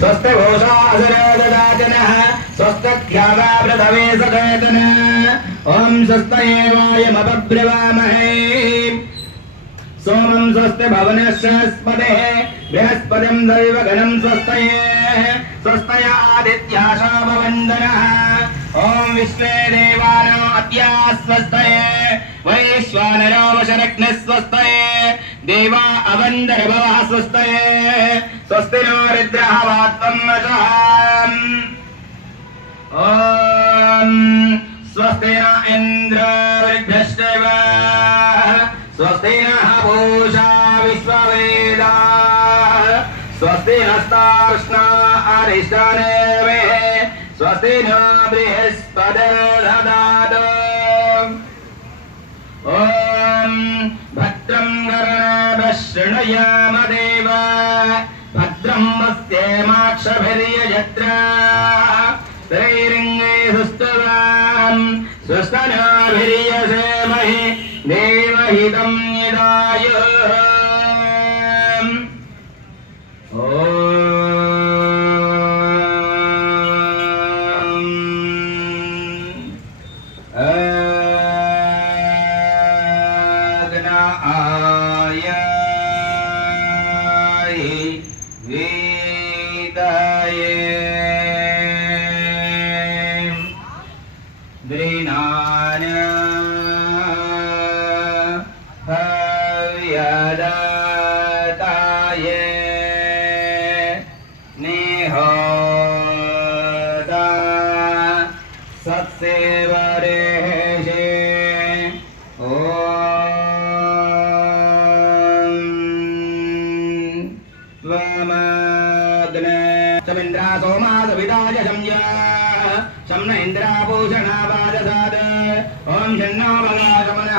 स्वस्ति भूषा असुरददातनः स्वस्त्यागा पृथवे सचेतनः ओम स्वस्तये वायमपब्रवामहे सोमं स्वस्ति भवनस्पते बृहस्पतिं दैवगणं स्वस्तये स्वस्तय आदित्याशो भवन्दनः ओम विश्वे देवानो अद्या स्वस्तये वैश्वानरो वशरग्नः स्वस्तये देवा अवन्दर भवः स्वस्तये स्वस्ति नो रुद्रः वात्वं वशः ओम स्वस्ति न इन्द्रो वृद्धश्चैव स्वस्ति नः पूषा विश्ववेदाः स्वस्ति नस्तार्ष्णा अरिष्टानेवे स्वस्ति नो बृहस्पतिर्दधातु ॐ भद्रं कर्णेभिः शृणुयाम देवाः भद्रं पश्येमाक्षभिर्यजत्राः स्त्रैरङ्गैः सुष्ठुवां स्वस्तनाभिर्यसेमहि देवहितं यदायुः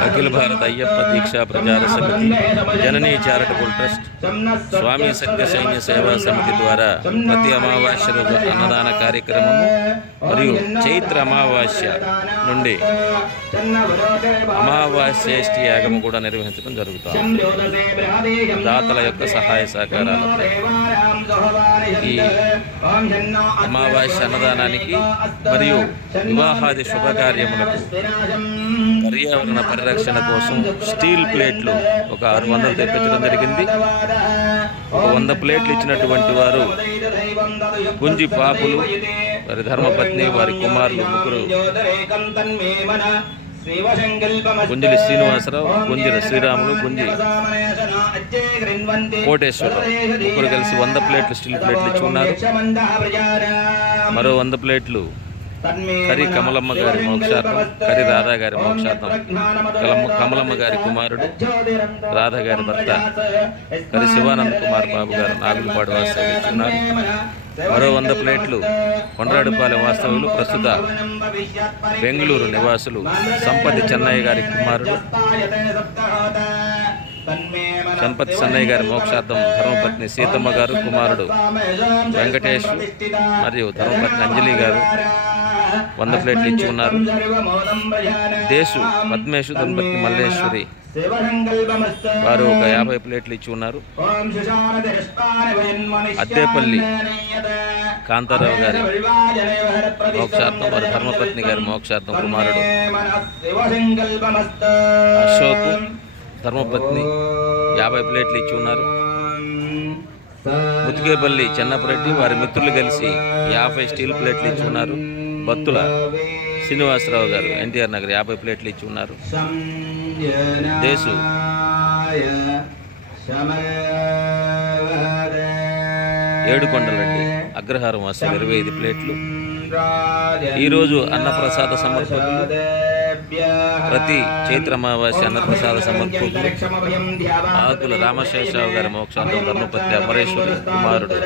అఖిల భారత అయ్యప్ప దీక్షా ప్రచార సమితి జననీ చారిటబుల్ ట్రస్ట్ స్వామి సత్య సైన్య సేవా సమితి ద్వారా ప్రతి అమావాస్య రోజు అన్నదాన కార్యక్రమము మరియు చైత్ర అమావాస్య నుండి అమావాస్యేష్టి యాగము కూడా నిర్వహించడం జరుగుతుంది. దాతల యొక్క సహాయ సహకారాలతో ఈ అమావాస్య అన్నదానానికి మరియు వివాహాది శుభకార్యములకు పర్యావరణ పరిరక్షణ కోసం స్టీల్ ప్లేట్లు ఒక 600 తెప్పించడం జరిగింది. ఒక 100 ప్లేట్లు ఇచ్చినటువంటి వారు గుంజి పాపులు, వారి ధర్మపత్ని, వారి కుమారులు ముగ్గురు, గుంజిలి శ్రీనివాసరావు, గుంజిల శ్రీరాములు, గుంజి కోటేశ్వరరావు ముగ్గురు కలిసి 100 ప్లేట్లు స్టీల్ ప్లేట్లు ఇచ్చి ఉన్నారు. మరో 100 ప్లేట్లు కరి కమలమ్మ గారి మోక్షార్థం, కరి రాధా గారి మోక్షార్థం, కమలమ్మ గారి కుమారుడు, రాధా గారి భర్త కరి శివానంద్ కుమార్ బాబు గారు నాగులపాడు వాస్తవ్యులు ఇచ్చున్నారు. మరో 100 ప్లేట్లు కొండరాడుపాలెం వాస్తవ్యులు, ప్రస్తుత బెంగళూరు నివాసులు సంపతి చెన్నయ్య గారి కుమారుడు, సంపతి చెన్నయ్య గారి మోక్షార్థం ధర్మపత్ని సీతమ్మ గారు, కుమారుడు వెంకటేష్ మరియు ధర్మపత్ని అంజలి గారు 100 ప్లేట్లు ఇచ్చి ఉన్నారు. దేశు పద్మేశు, ధర్మపత్ని మల్లేశ్వరి వారు ఒక 50 ప్లేట్లు ఇచ్చి ఉన్నారు. అద్దేపల్లి కాంతారావు గారి మోక్షార్థం, వారి ధర్మపత్ని గారి మోక్షార్థం కుమారుడు అశోక్, ధర్మపత్ని 50 ప్లేట్లు ఇచ్చి ఉన్నారు. ముతికేపల్లి చెన్నపరెడ్డి వారి మిత్రులు కలిసి 50 స్టీల్ ప్లేట్లు ఇచ్చి ఉన్నారు. భక్తుల శ్రీనివాసరావు గారు ఎన్టీఆర్ నగర్ 50 ప్లేట్లు ఇచ్చి ఉన్నారు. దేశు ఏడుకొండలరెడ్డి అగ్రహారం వాసు 25 ప్లేట్లు. ఈరోజు అన్నప్రసాద సమర్పకులు, ప్రతి చైత్ర అమావాస్య అన్నప్రసాద సమర్పకులు ఆకుల రామశేషరావు గారి మోక్షార్థం ధర్మపత్ని అమరేశ్వరి, కుమారుడు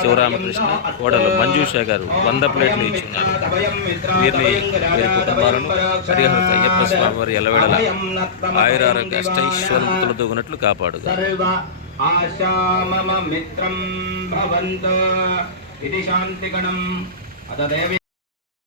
శివరామకృష్ణ, కోడలు మంజూషా గారు 100 ప్లేట్లు ఇచ్చున్నారు. వీరిని వీరి కుటుంబాలను హరిహర అయ్యప్ప స్వామి వారి ఎల్లవేళల ఆయురారోగ్య అష్టైశ్వర్యంతో దూగినట్లు కాపాడుగా.